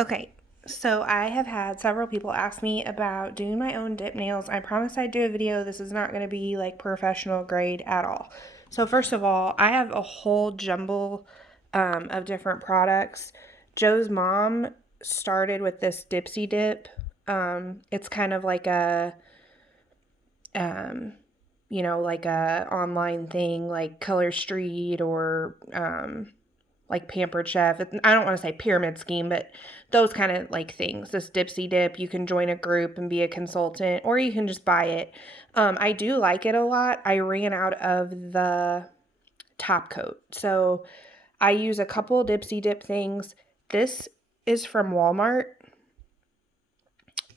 Okay, so I have had several people ask me about doing my own dip nails. I promised I'd do a video. This is not going to be like professional grade at all. So first of all, I have a whole jumble of different products. Joe's mom started with this Dipsy Dip. It's kind of like a, um, like a online thing like Color Street or like Pampered Chef. I don't want to say pyramid scheme, but those kind of like things. This Dipsy Dip, you can join a group and be a consultant, or you can just buy it. I do like it a lot. I ran out of the top coat, so I use a couple Dipsy Dip things. This is from Walmart.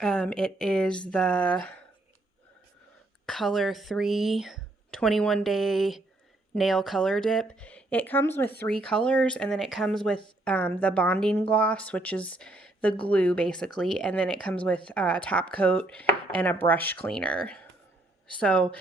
It is the Color 3 21-day nail color dip. It comes with 3 colors, and then it comes with the bonding gloss, which is the glue basically, and then it comes with top coat and a brush cleaner. So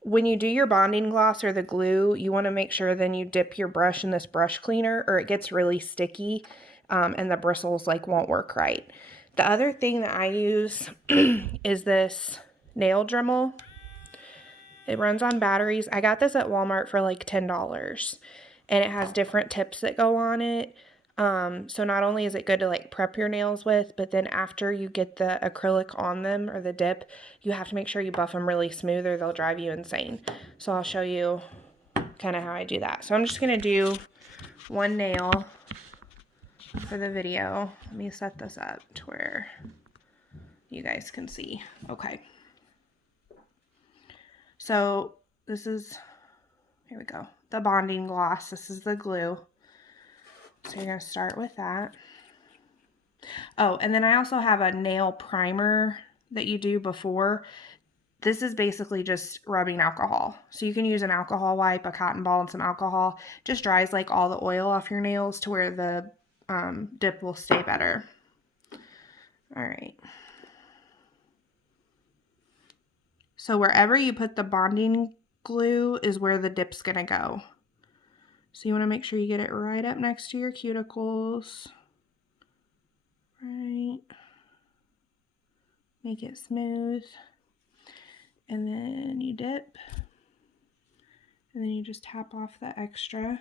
when you do your bonding gloss or the glue, you want to make sure then you dip your brush in this brush cleaner, or it gets really sticky and the bristles like won't work right. The other thing that I use is this nail Dremel. It runs on batteries. I got this at Walmart for like $10, and it has different tips that go on it. So not only is it good to like prep your nails with, but then after you get the acrylic on them or the dip, you have to make sure you buff them really smooth or they'll drive you insane. So I'll show you kind of how I do that. So I'm just going to do one nail for the video. Let me set this up to where you guys can see. Okay. So this is, here we go, the bonding gloss. This is the glue. So you're going to start with that. Oh, and then I also have a nail primer that you do before. This is basically just rubbing alcohol. So you can use an alcohol wipe, a cotton ball, and some alcohol. Just dries like all the oil off your nails to where the dip will stay better. All right. So wherever you put the bonding glue is where the dip's going to go. So you want to make sure you get it right up next to your cuticles. Right. Make it smooth. And then you dip. And then you just tap off the extra.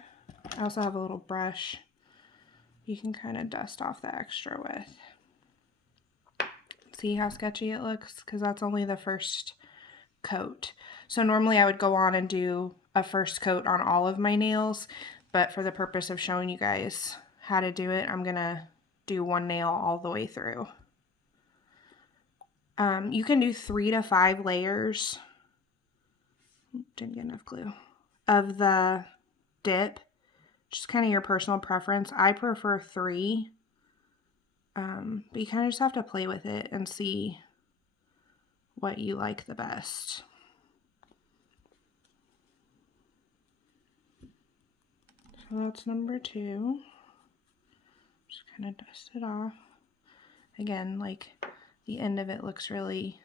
I also have a little brush you can kind of dust off the extra with. See how sketchy it looks? Because that's only the first coat. So normally I would go on and do a first coat on all of my nails, but for the purpose of showing you guys how to do it, I'm going to do one nail all the way through. You can do 3 to 5 layers. Didn't get enough glue. Of the dip. Just kind of your personal preference. I prefer 3. But you kind of just have to play with it and see what you like the best. So that's number 2. Just kind of dust it off. Again, like the end of it looks really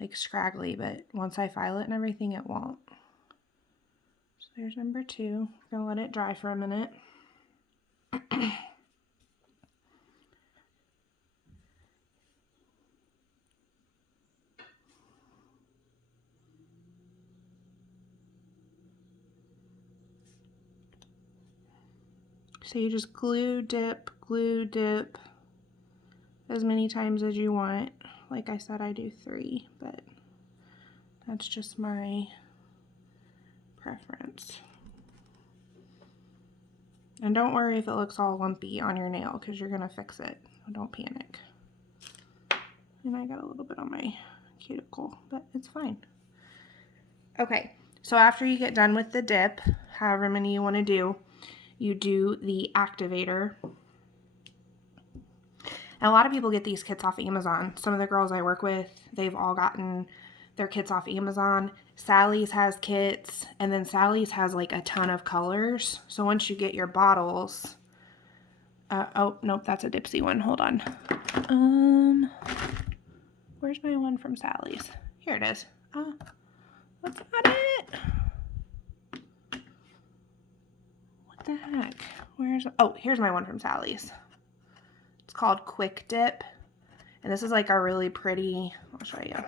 like scraggly, but once I file it and everything, it won't. So there's number 2. I'm gonna let it dry for a minute. So you just glue, dip as many times as you want. Like I said, I do 3, but that's just my preference. And don't worry if it looks all lumpy on your nail, because you're going to fix it. Don't panic. And I got a little bit on my cuticle, but it's fine. Okay, so after you get done with the dip, however many you want to do, you do the activator. And a lot of people get these kits off Amazon. Some of the girls I work with, they've all gotten their kits off Amazon. Sally's has kits, and then Sally's has like a ton of colors. So once you get your bottles, oh, nope, that's a Dipsy one. Hold on. Where's my one from Sally's? Here it is. That's not it. What the heck? Here's my one from Sally's. It's called Quick Dip. And this is like a really pretty, I'll show you,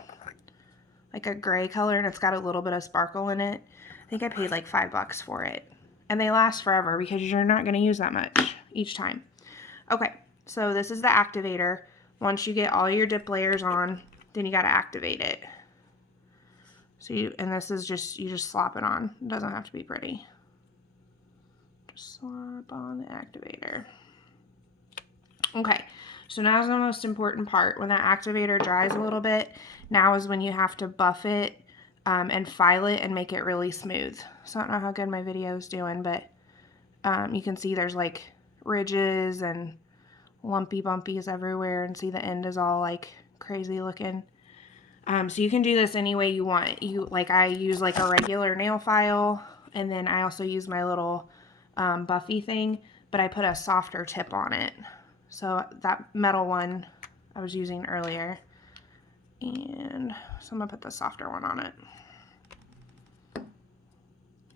like a gray color, and it's got a little bit of sparkle in it. I think I paid like $5 for it. And they last forever because you're not going to use that much each time. Okay, so this is the activator. Once you get all your dip layers on, then you got to activate it. So and this is just, you just slop it on. It doesn't have to be pretty. Just slop on the activator. Okay, so now's the most important part. When that activator dries a little bit, now is when you have to buff it and file it and make it really smooth. So I don't know how good my video is doing, but you can see there's like ridges and lumpy bumpies everywhere, and see the end is all like crazy looking. So you can do this any way you want. I use like a regular nail file, and then I also use my little buffy thing, but I put a softer tip on it. So that metal one I was using earlier, and so I'm gonna put the softer one on it.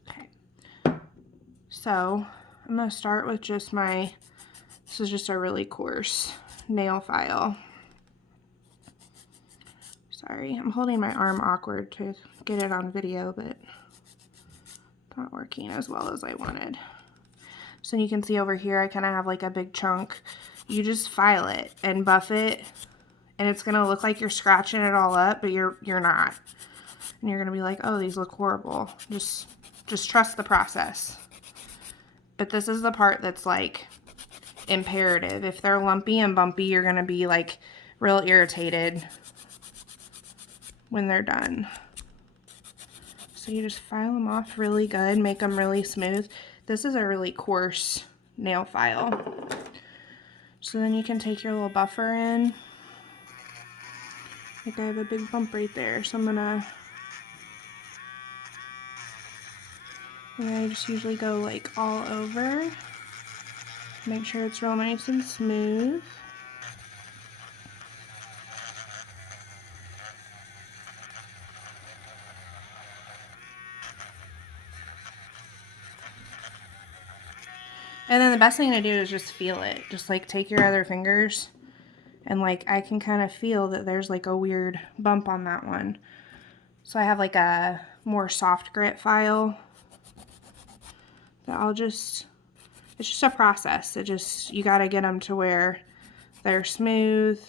Okay, so I'm gonna start with just this is just a really coarse nail file. Sorry, I'm holding my arm awkward to get it on video, but it's not working as well as I wanted. So you can see over here, I kind of have like a big chunk. You just file it and buff it, and it's gonna look like you're scratching it all up, but you're not. And you're gonna be like, oh, these look horrible. Just trust the process. But this is the part that's like imperative. If they're lumpy and bumpy, you're gonna be like real irritated when they're done. So you just file them off really good, make them really smooth. This is a really coarse nail file. So then you can take your little buffer in. Like I have a big bump right there, so I just usually go like all over. Make sure it's real nice and smooth. And then the best thing to do is just feel it. Just like take your other fingers, and like I can kind of feel that there's like a weird bump on that one. So I have like a more soft grit file that it's just a process. You gotta get them to where they're smooth,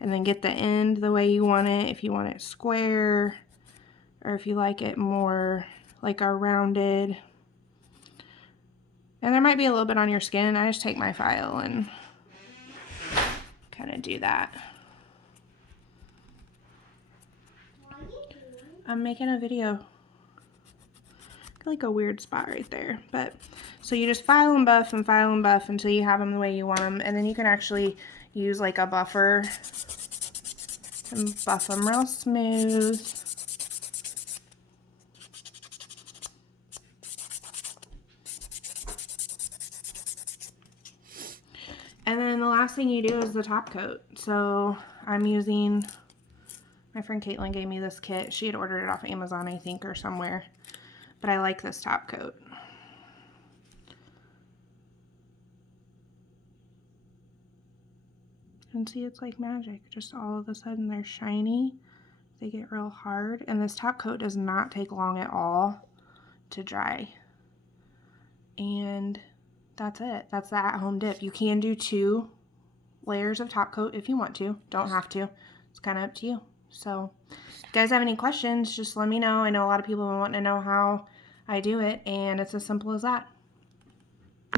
and then get the end the way you want it. If you want it square, or if you like it more like a rounded. And there might be a little bit on your skin. I just take my file and kind of do that. I'm making a video. Like a weird spot right there. But so you just file and buff until you have them the way you want them. And then you can actually use like a buffer and buff them real smooth. And then the last thing you do is the top coat. So I'm using, my friend Caitlin gave me this kit. She had ordered it off Amazon, I think, or somewhere. But I like this top coat. And see, it's like magic. Just all of a sudden they're shiny. They get real hard. And this top coat does not take long at all to dry. And that's it. That's the at-home dip. You can do 2 layers of top coat if you want to. Don't have to. It's kind of up to you. So if you guys have any questions, just let me know. I know a lot of people want to know how I do it, and it's as simple as that.